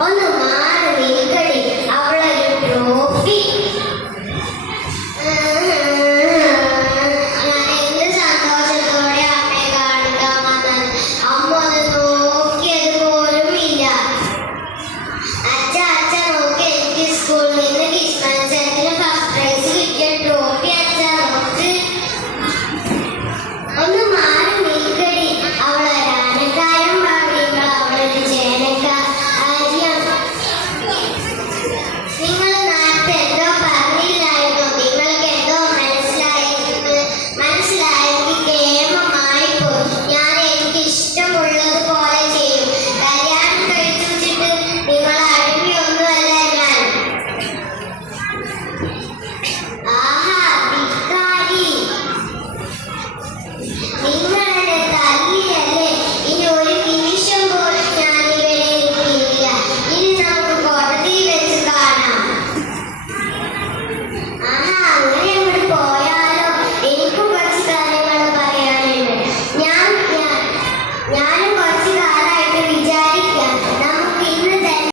Anam